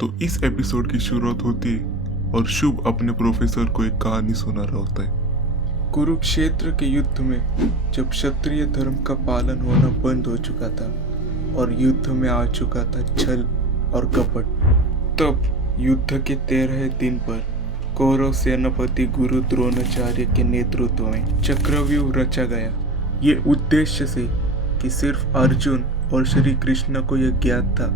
तो इस एपिसोड की शुरुआत होती है और शुभ अपने प्रोफेसर को एक कहानी सुना रहा होता है। कुरुक्षेत्र के युद्ध में जब क्षत्रिय धर्म का पालन होना बंद हो चुका था और युद्ध में आ चुका था छल और कपट, तब युद्ध के 13 दिन पर कौरव सेनापति गुरु द्रोणाचार्य के नेतृत्व में चक्रव्यूह रचा गया। ये उद्देश्य से कि सिर्फ अर्जुन और श्री कृष्ण को यह ज्ञात था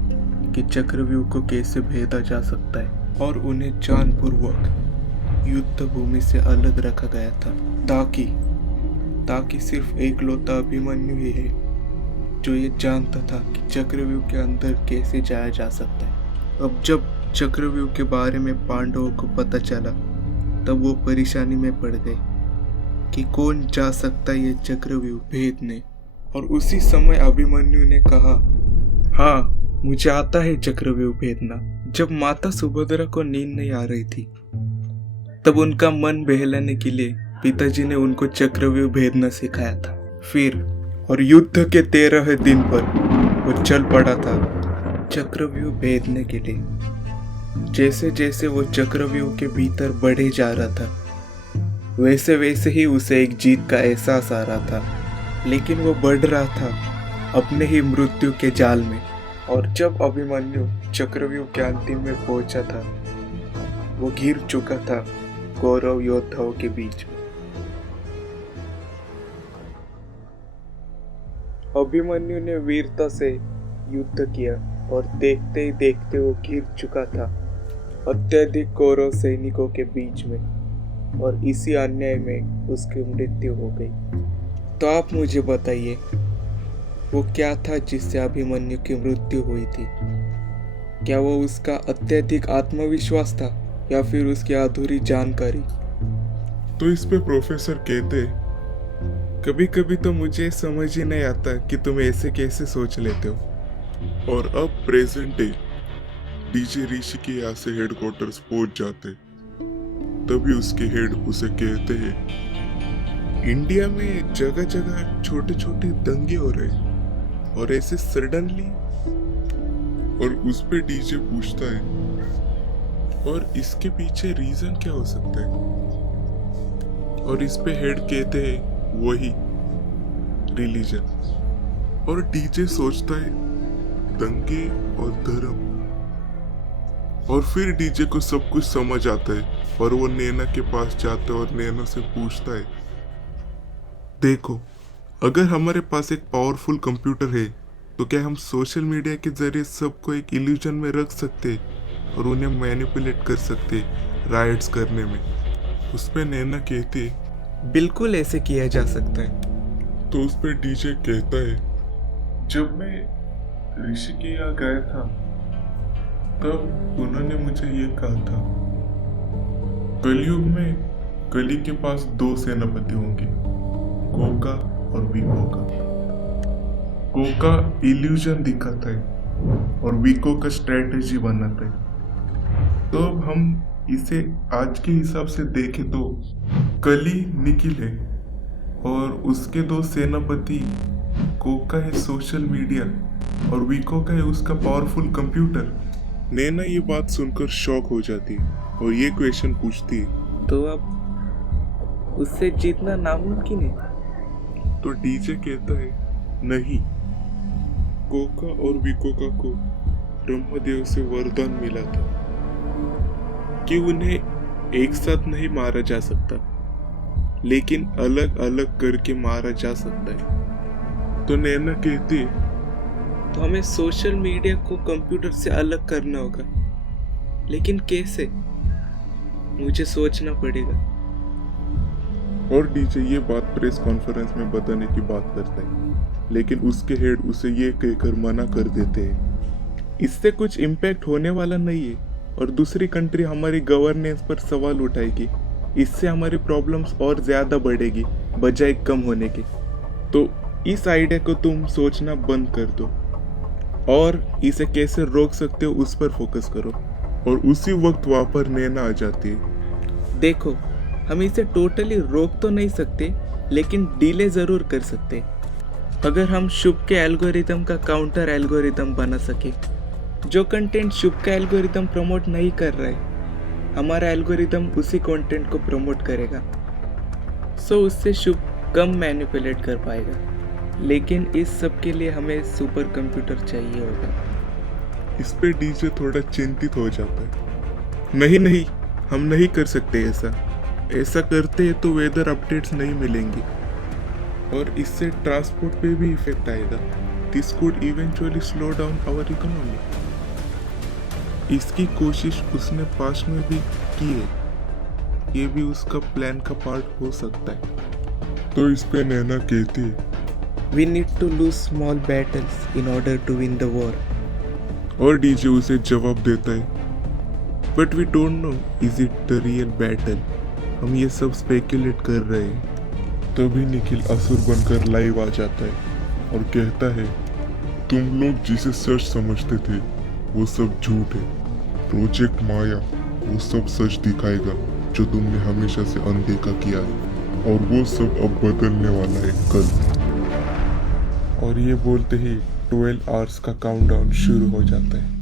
कि चक्रव्यूह को कैसे भेदा जा सकता है और उन्हें जानपूर्वक युद्ध भूमि से अलग रखा गया था ताकि सिर्फ एकलौता अभिमन्यु ही है जो ये जानता था कि चक्रव्यूह के अंदर कैसे जाया जा सकता है। अब जब चक्रव्यूह के बारे में पांडवों को पता चला तब वो परेशानी में पड़ गए कि कौन जा सकता है ये चक्रव्यूह भेदने। और उसी समय अभिमन्यु ने कहा, हाँ मुझे आता है चक्रव्यूह भेदना। जब माता सुभद्रा को नींद नहीं आ रही थी तब उनका मन बहलाने के लिए पिताजी ने उनको चक्रव्यूह भेदना सिखाया था। फिर और युद्ध के 13 दिन पर वो चल पड़ा था चक्रव्यूह भेदने के लिए। जैसे जैसे वो चक्रव्यूह के भीतर बढ़े जा रहा था वैसे वैसे ही उसे एक जीत का एहसास आ रहा था, लेकिन वो बढ़ रहा था अपने ही मृत्यु के जाल में। और जब अभिमन्यु चक्रव्यूह के अंतिम में पहुंचा था वो घिर चुका था कौरव योद्धाओं के बीच में। अभिमन्यु ने वीरता से युद्ध किया और देखते ही देखते वो घिर चुका था अत्यधिक कौरव सैनिकों के बीच में और इसी अन्याय में उसकी मृत्यु हो गई। तो आप मुझे बताइए वो क्या था जिससे अभिमन्यु की मृत्यु हुई थी? क्या वो उसका अत्यधिक आत्मविश्वास था या फिर उसकी अधूरी जानकारी? तो इस पे प्रोफेसर कहते, कभी कभी तो मुझे समझ ही नहीं आता कि तुम ऐसे कैसे सोच लेते हो। और अब प्रेजेंट डे डीजे ऋषि के यहाँ से हेडक्वार्टर्स पहुंच जाते, तभी उसके हेड उसे कहते हैं इंडिया में जगह जगह छोटे छोटे दंगे हो रहे और ऐसे सडनली। और उस पे डीजे पूछता है और इसके पीछे रीजन क्या हो सकता है? और इस पे हेड कहते हैं वही रिलीजन। और डीजे सोचता है दंगे और धर्म। और फिर डीजे को सब कुछ समझ आता है और वो नैना के पास जाता है और नैना से पूछता है, देखो अगर हमारे पास एक पावरफुल कंप्यूटर है तो क्या हम सोशल मीडिया के जरिए सबको एक इल्यूजन में रख सकते और उन्हें मैनिपुलेट कर सकते राइट्स करने में? उस पे नैना कहती है बिल्कुल ऐसे किया जा सकता है। तो उस पे डीजे कहता है, जब मैं ऋषि के यहाँ गया था तब उन्होंने मुझे ये कहा था कलयुग में कली के पास 2 सेनापति होंगे, कोका और विको का। कोका इल्यूजन दिखाता है और विको का स्ट्रेटेजी बनाता है। तो अब हम इसे आज के हिसाब से देखें तो कली निखिल है और उसके 2 सेनापति कोका है सोशल मीडिया और विको का है उसका पावरफुल कंप्यूटर। नैना ये बात सुनकर शॉक हो जाती है और ये क्वेश्चन पूछती है, तो अब उससे जीतना नामुमकिन है? तो डीजे कहता है नहीं, कोका और विकोका को ब्रह्मदेव से वरदान मिला था कि उन्हें एक साथ नहीं मारा जा सकता लेकिन अलग अलग करके मारा जा सकता है। तो नैना कहती है, तो हमें सोशल मीडिया को कंप्यूटर से अलग करना होगा, लेकिन कैसे? मुझे सोचना पड़ेगा। और डीजे ये बात प्रेस कॉन्फ्रेंस में बताने की बात करता है, लेकिन उसके हेड उसे ये कहकर मना कर देते हैं इससे कुछ इम्पैक्ट होने वाला नहीं है और दूसरी कंट्री हमारी गवर्नेंस पर सवाल उठाएगी, इससे हमारी प्रॉब्लम्स और ज्यादा बढ़ेगी बजाय कम होने के। तो इस आइडिया को तुम सोचना बंद कर दो और इसे कैसे रोक सकते हो उस पर फोकस करो। और उसी वक्त वहां पर नैना आ जाती है। देखो हम इसे टोटली रोक तो नहीं सकते लेकिन डिले जरूर कर सकते। अगर हम शुभ के एल्गोरिदम का काउंटर एल्गोरिदम बना सके जो कंटेंट शुभ का एल्गोरिदम प्रमोट नहीं कर रहा है, हमारा एल्गोरिदम उसी कंटेंट को प्रमोट करेगा। सो उससे शुभ कम मैनिपुलेट कर पाएगा। लेकिन इस सब के लिए हमें सुपर कंप्यूटर चाहिए होगा। इस पे डीजे थोड़ा चिंतित हो जाता है। नहीं, हम नहीं कर सकते ऐसा करते हैं तो वेदर अपडेट्स नहीं मिलेंगी और इससे ट्रांसपोर्ट पे भी इफेक्ट आएगा। This could eventually slow down our economy. इसकी कोशिश उसने पास्ट में भी की है, ये भी उसका प्लान का पार्ट हो सकता है। तो इस पे नैना कहती है, We need to lose small battles in order to win the war. और डीजे उसे जवाब देता है, but we don't know is it the real battle. हम ये सब स्पेकुलेट कर रहे हैं। तभी निखिल असुर बनकर लाइव आ जाता है और कहता है, तुम लोग जिसे सच समझते थे वो सब झूठ है। प्रोजेक्ट माया वो सब सच दिखाएगा जो तुमने हमेशा से अनदेखा किया है, और वो सब अब बदलने वाला है कल। और ये बोलते ही 12 आवर्स का काउंटडाउन शुरू हो जाता है।